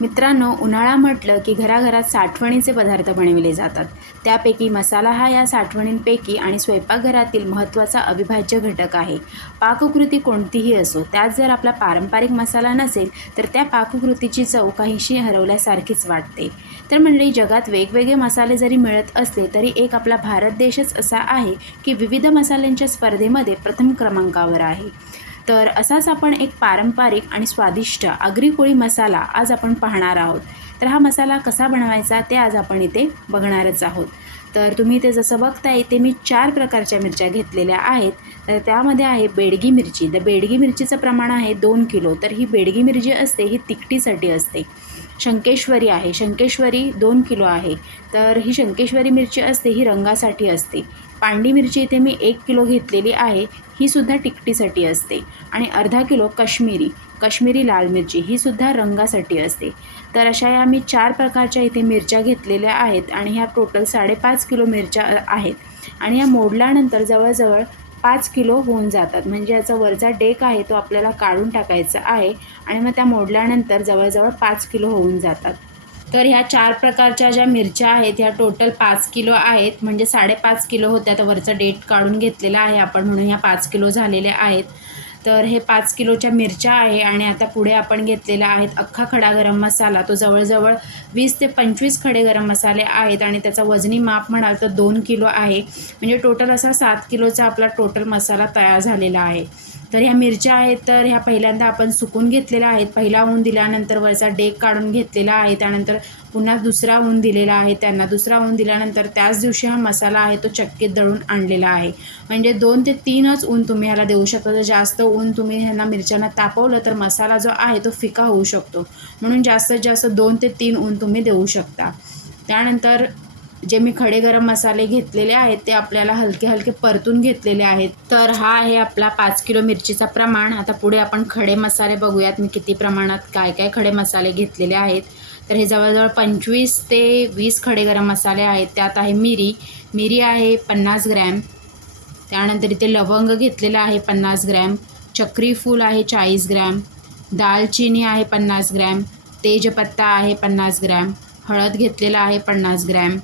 मित्रांनो उन्हाळा म्हटलं की घराघरात साठवणीचे पदार्थ बनविले जातात. त्यापैकी मसाला हा या साठवणींपैकी आणि स्वयंपाकघरातील महत्त्वाचा अविभाज्य घटक आहे. पाककृती कोणतीही असो त्यात जर आपला पारंपरिक मसाला नसेल तर त्या पाककृतीची चव काहीशी हरवल्यासारखीच वाटते. तर मंडळी जगात वेगवेगळे मसाले जरी मिळत असले तरी एक आपला भारत देशच असा आहे की विविध मसाल्यांच्या स्पर्धेमध्ये प्रथम क्रमांकावर आहे. तर असाच आपण एक पारंपरिक आणि स्वादिष्ट आगरी कोळी मसाला आज आपण पाहणार आहोत. तर हा मसाला कसा बनवायचा ते आज आपण इथे बघणारच आहोत. तर तुम्ही इथे जसं बघता इथे मी चार प्रकारच्या मिरच्या घेतलेल्या आहेत. तर त्यामध्ये आहे बेडगी मिरची. तर बेडगी मिरचीचं प्रमाण आहे दोन किलो. तर ही बेडगी मिरची असते ही तिखटीसाठी असते. शंकेश्वरी आहे. शंकेश्वरी दोन किलो आहे. तर ही शंकेश्वरी मिरची असते ही रंगासाठी असते. पांडी मिरची इथे मी एक किलो घेतलेली आहे ही सुद्धा टिकटीसाठी असते. आणि अर्धा किलो काश्मीरी काश्मीरी लाल मिरची ही सुद्धा रंगासाठी असते. तर अशा या मी चार प्रकारच्या इथे मिरच्या घेतलेल्या आहेत आणि ह्या टोटल साडेपाच किलो मिरच्या आहेत. आणि या मोडल्यानंतर जवळजवळ पाच किलो होऊन जातात. म्हणजे याचा वरचा डेक आहे तो आपल्याला काढून टाकायचा आहे आणि मग त्या मोडल्यानंतर जवळजवळ पाच किलो होऊन जातात. तर ह्या चार प्रकारच्या ज्या मिरच्या आहेत ह्या टोटल पाच किलो आहेत. म्हणजे साडेपाच किलो होत्या तर वरचा डेट काढून घेतलेला आहे आपण म्हणून ह्या पाच किलो झालेल्या आहेत. तर हे पाच किलोच्या मिरच्या आहे आणि आता पुढे आपण घेतलेल्या आहेत अख्खा खडा गरम मसाला. तो जवळजवळ वीस ते पंचवीस खडे गरम मसाले आहेत आणि त्याचा वजनी माप म्हणाल तर दोन किलो आहे. म्हणजे टोटल असा सात किलोचा आपला टोटल मसाला तयार झालेला आहे. तर ह्या मिरच्या आहेत तर ह्या पहिल्यांदा आपण सुकून घेतलेल्या आहेत. पहिला ऊन दिल्यानंतर वरचा डेक काढून घेतलेला आहे. त्यानंतर पुन्हा दुसरा ऊन दिलेला आहे. त्यांना दुसरा ऊन दिल्यानंतर त्याच दिवशी हा मसाला आहे तो चक्कीत दळून आणलेला आहे. म्हणजे दोन ते तीनच ऊन तुम्ही ह्याला देऊ शकता. जर जास्त ऊन तुम्ही ह्यांना मिरच्यांना तापवलं तर मसाला जो आहे तो फिका होऊ शकतो. म्हणून जास्तीत जास्त दोन ते तीन ऊन तुम्ही देऊ शकता. त्यानंतर जे मी खडे गरम मसाले घेतलेले आहेत ते आपल्याला हलके हलके परतून घेतलेले आहेत. तर हा आहे आपला पाच किलो मिरचीचा प्रमाण. आता पुढे आपण खडे मसाले बघूयात मी किती प्रमाणात काय काय खडे मसाले घेतलेले आहेत. तर हे जवळजवळ पंचवीस ते वीस खडे गरम मसाले आहेत. त्यात आहे मिरी. मिरी आहे पन्नास ग्रॅम. त्यानंतर इथे लवंग घेतलेलं आहे पन्नास ग्रॅम. चक्री फूल आहे चाळीस ग्रॅम. दालचिनी आहे पन्नास ग्रॅम. तेजपत्ता आहे पन्नास ग्रॅम. हळद घेतलेला आहे पन्नास ग्रॅम.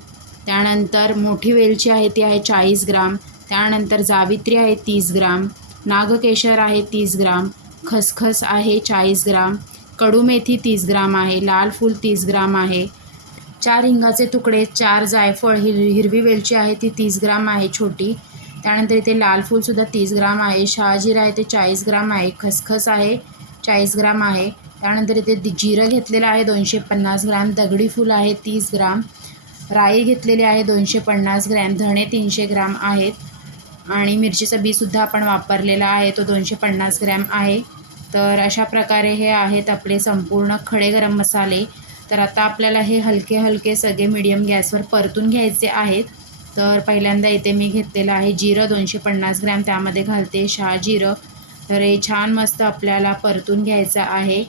त्यानंतर मोठी वेलची आहे ती आहे चाळीस ग्राम. त्यानंतर जावित्री आहे तीस ग्राम. नागकेशर आहे तीस ग्राम. खसखस आहे चाळीस ग्राम. कडू मेथी तीस ग्राम आहे. लाल फूल तीस ग्राम आहे. चार हिंगाचे तुकडे चार जायफळ हिर हिरवी वेलची आहे ती तीस ग्राम आहे छोटी. त्यानंतर इथे लाल फूलसुद्धा तीस ग्राम आहे. शहाजीरा आहे ते चाळीस ग्राम आहे. खसखस आहे चाळीस ग्राम आहे. त्यानंतर इथे जिरं घेतलेलं आहे दोनशे पन्नास ग्राम. दगडी फूल आहे तीस ग्राम. राई घेतलेली आहे दोनशे पन्नास ग्रॅम धणे तीनशे ग्राम आहेत. आणि मिरचीचा बीसुद्धा आपण वापरलेला आहे तो दोनशे पन्नास ग्रॅम आहे. तर अशा प्रकारे हे आहेत आपले संपूर्ण खडे गरम मसाले. तर आता आपल्याला हे हलके हलके सगळे मीडियम गॅसवर परतून घ्यायचे आहेत. तर पहिल्यांदा इथे मी घेतलेलं आहे जिरं दोनशे पन्नास ग्रॅम. त्यामध्ये घालते शहा जिरं. तर हे छान मस्त आपल्याला परतून घ्यायचं आहे.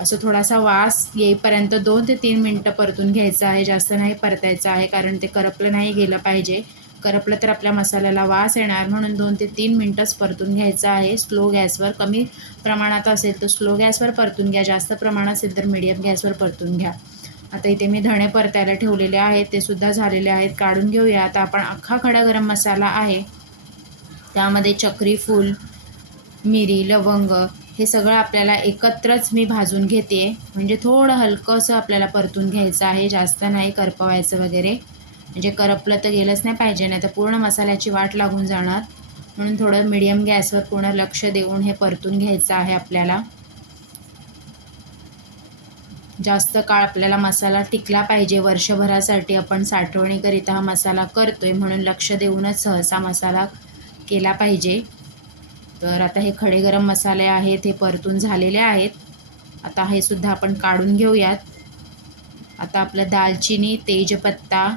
असं थोडासा वास येईपर्यंत दोन ते तीन मिनटं परतून घ्यायचं आहे. जास्त नाही परतायचं आहे कारण ते करपलं नाही गेलं पाहिजे. करपलं तर आपल्या मसाल्याला वास येणार म्हणून दोन ते तीन मिनटंच परतून घ्यायचं आहे. स्लो गॅसवर कमी प्रमाणात असेल तर स्लो गॅसवर परतून घ्या. जास्त प्रमाणात असेल तर मीडियम गॅसवर परतून घ्या. आता इथे मी धणे परतायला ठेवलेले आहेत. ते सुद्धा झालेले आहेत. काढून घेऊया आता आपण अख्खा खडा गरम मसाला आहे. त्यामध्ये चक्री फूल मिरी लवंग हे सगळं आपल्याला एकत्रच मी भाजून घेते. म्हणजे थोडं हलकंसं आपल्याला परतून घ्यायचं आहे जास्त नाही करपवायचं वगैरे. म्हणजे करपलं तर गेलंच नाही पाहिजे नाही तर पूर्ण मसाल्याची वाट लागून जाणार. म्हणून थोडं मिडियम गॅसवर पूर्ण लक्ष देऊन हे परतून घ्यायचं आहे आपल्याला. जास्त काळ आपल्याला मसाला टिकला पाहिजे. वर्षभरासाठी आपण साठवणीकरिता हा मसाला करतोय म्हणून लक्ष देऊनच सहसा मसाला केला पाहिजे. तर आता हे खडे गरम मसाले आहेत हे परतून झालेले आहेत. आता हे सुद्धा आपण काढून घेऊयात. आता आपलं दालचिनी तेजपत्ता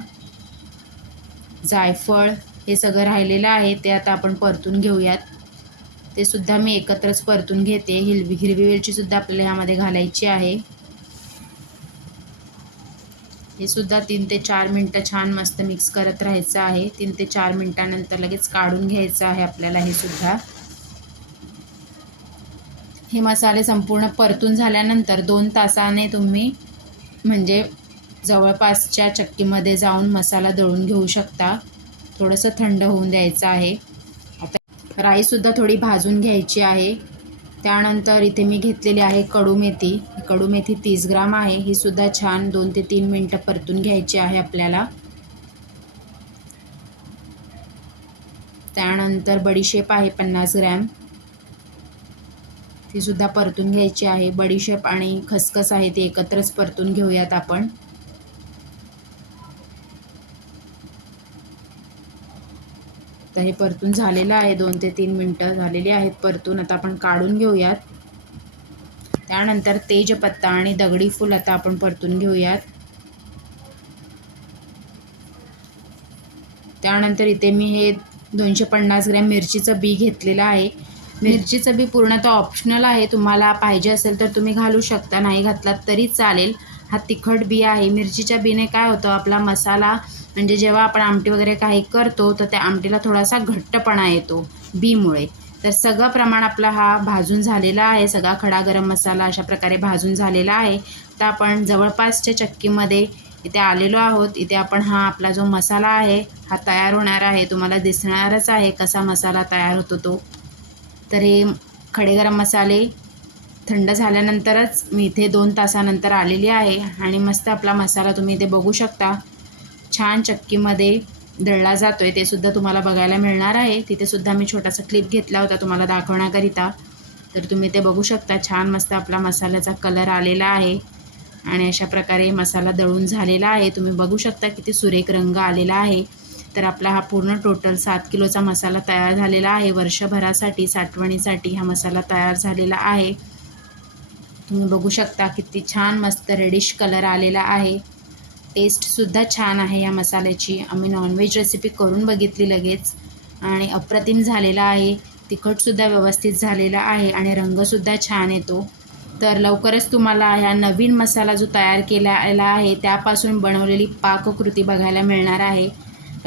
जायफळ हे सगळं राहिलेलं आहे ते आता आपण परतून घेऊयात. ते सुद्धा मी एकत्रच परतून घेते. हिरवी हिरवी वेलचीसुद्धा आपल्याला ह्यामध्ये घालायची आहे. हे सुद्धा तीन ते चार मिनटं छान मस्त मिक्स करत राहायचं आहे. तीन ते चार मिनटानंतर लगेच काढून घ्यायचं आहे आपल्याला हे सुद्धा. हे मसाले संपूर्ण परतून झाल्यानंतर दोन तासाने तुम्ही म्हणजे जवळपासच्या चक्कीमध्ये जाऊन मसाला दळून घेऊ शकता. थोडंसं थंड होऊन द्यायचं आहे. आता राईसुद्धा थोडी भाजून घ्यायची आहे. त्यानंतर इथे मी घेतलेली आहे कडू मेथी. कडू मेथी तीस ग्राम आहे. ही सुद्धा छान दोन ते तीन मिनटं परतून घ्यायची आहे आपल्याला. त्यानंतर बडीशेप आहे पन्नास ग्रॅम. ती सुद्धा परतून घ्यायची आहे. बडीशेप आणि खसखस आहे ती एकत्रच परतून घेऊयात आपण. तर हे परतून झालेलं आहे. दोन ते तीन मिनटं झालेली आहेत परतून. आता आपण काढून घेऊयात. त्यानंतर तेजपत्ता आणि दगडी फूल आता आपण परतून घेऊयात. त्यानंतर इथे मी हे दोनशे पन्नास ग्रॅम मिरचीचं बी घेतलेलं आहे. मिरचीचं बी पूर्णतः ऑप्शनल आहे. तुम्हाला पाहिजे असेल तर तुम्ही घालू शकता. नाही घातलात तरी चालेल. हा तिखट बी आहे. मिरचीच्या बीने काय होतं आपला मसाला म्हणजे जेव्हा आपण आमटी वगैरे काही करतो तर त्या आमटीला थोडासा घट्टपणा येतो बीमुळे. तर सगळं प्रमाण आपला हा भाजून झालेला आहे. सगळा खडा गरम मसाला अशा प्रकारे भाजून झालेला आहे. तर आपण जवळपासच्या चक्कीमध्ये इथे आलेलो आहोत. इथे आपण हा आपला जो मसाला आहे हा तयार होणार आहे. तुम्हाला दिसणारच आहे कसा मसाला तयार होतो तो. तर हे खडे गरम मसाले थंड झाल्यानंतरच मी इथे दोन तासानंतर आलेली आहे आणि मस्त आपला मसाला तुम्ही इथे बघू शकता. छान चक्कीमध्ये दळला जातो आहे ते सुद्धा तुम्हाला बघायला मिळणार आहे. तिथेसुद्धा मी छोटासा क्लिप घेतला होता तुम्हाला दाखवण्याकरिता. तर तुम्ही ते बघू शकता छान मस्त आपला मसाल्याचा कलर आलेला आहे. आणि अशा प्रकारे मसाला दळून झालेला आहे. तुम्ही बघू शकता किती सुरेख रंग आलेला आहे. तर आपला हा पूर्ण टोटल सात किलोचा मसाला तयार झालेला आहे. वर्षभरासाठी साठवणीसाठी हा मसाला तयार झालेला आहे. तुम्ही बघू शकता किती छान मस्त रेडिश कलर आलेला आहे. टेस्टसुद्धा छान आहे या मसाल्याची. आम्ही नॉनव्हेज रेसिपी करून बघितली लगेच. आणि अप्रतिम झालेला आहे. तिखटसुद्धा व्यवस्थित झालेला आहे आणि रंगसुद्धा छान येतो. तर लवकरच तुम्हाला ह्या नवीन मसाला जो तयार केला आहे त्यापासून बनवलेली पाककृती बघायला मिळणार आहे.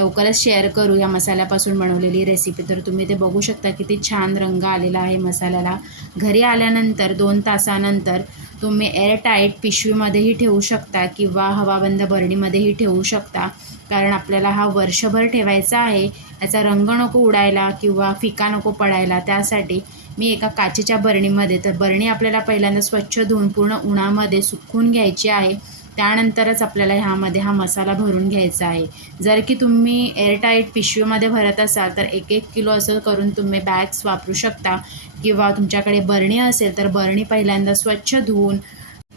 लवकरच शेअर करू या मसाल्यापासून बनवलेली रेसिपी तर तुम्ही ते बघू शकता किती छान रंग आलेला आहे मसाल्याला. घरी आल्यानंतर दोन तासानंतर तुम्ही एअरटाईट पिशवीमध्येही ठेवू शकता किंवा हवाबंद बरणीमध्येही ठेवू शकता. कारण आपल्याला हा वर्षभर ठेवायचा आहे याचा रंग नको उडायला किंवा फिका नको पडायला. त्यासाठी मी एका काचेच्या बरणीमध्ये तर बरणी आपल्याला पहिल्यांदा स्वच्छ धुवून पूर्ण उन्हामध्ये सुकून घ्यायची आहे. त्यानंतरच आपल्याला ह्यामध्ये हा मसाला भरून घ्यायचा आहे. जर की तुम्ही एअरटाईट पिशवीमध्ये भरत असाल तर एक एक किलो असं करून तुम्ही बॅग्स वापरू शकता. किंवा तुमच्याकडे बरणी असेल तर बरणी पहिल्यांदा स्वच्छ धुवून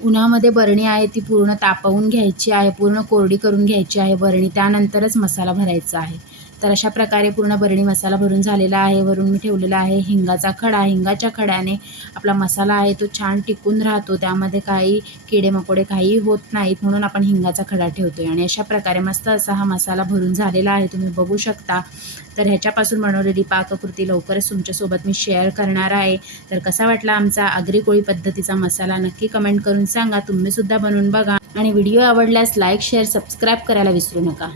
उन्हामध्ये बरणी आहे ती पूर्ण तापवून घ्यायची आहे पूर्ण कोरडी करून घ्यायची आहे बरणी त्यानंतरच मसाला भरायचा आहे. तर अशा प्रकारे पूर्ण बरणी मसाला भरून झालेला आहे. वरून मी ठेवलेला आहे हिंगाचा खडा. हिंगाच्या खड्याने आपला मसाला आहे तो छान टिकून राहतो. त्यामध्ये काही किडे मकोडे काही होत नाहीत म्हणून आपण हिंगाचा खडा ठेवतो आहे आणि अशा प्रकारे मस्त असा हा मसाला भरून झालेला आहे. तुम्ही बघू शकता. तर ह्याच्यापासून बनवलेली पाककृती लवकरच तुमच्यासोबत मी शेअर करणार आहे. तर कसा वाटला आमचा आगरी कोळी पद्धतीचा मसाला नक्की कमेंट करून सांगा. तुम्हीसुद्धा बनवून बघा. आणि व्हिडिओ आवडल्यास लाईक शेअर सबस्क्राईब करायला विसरू नका.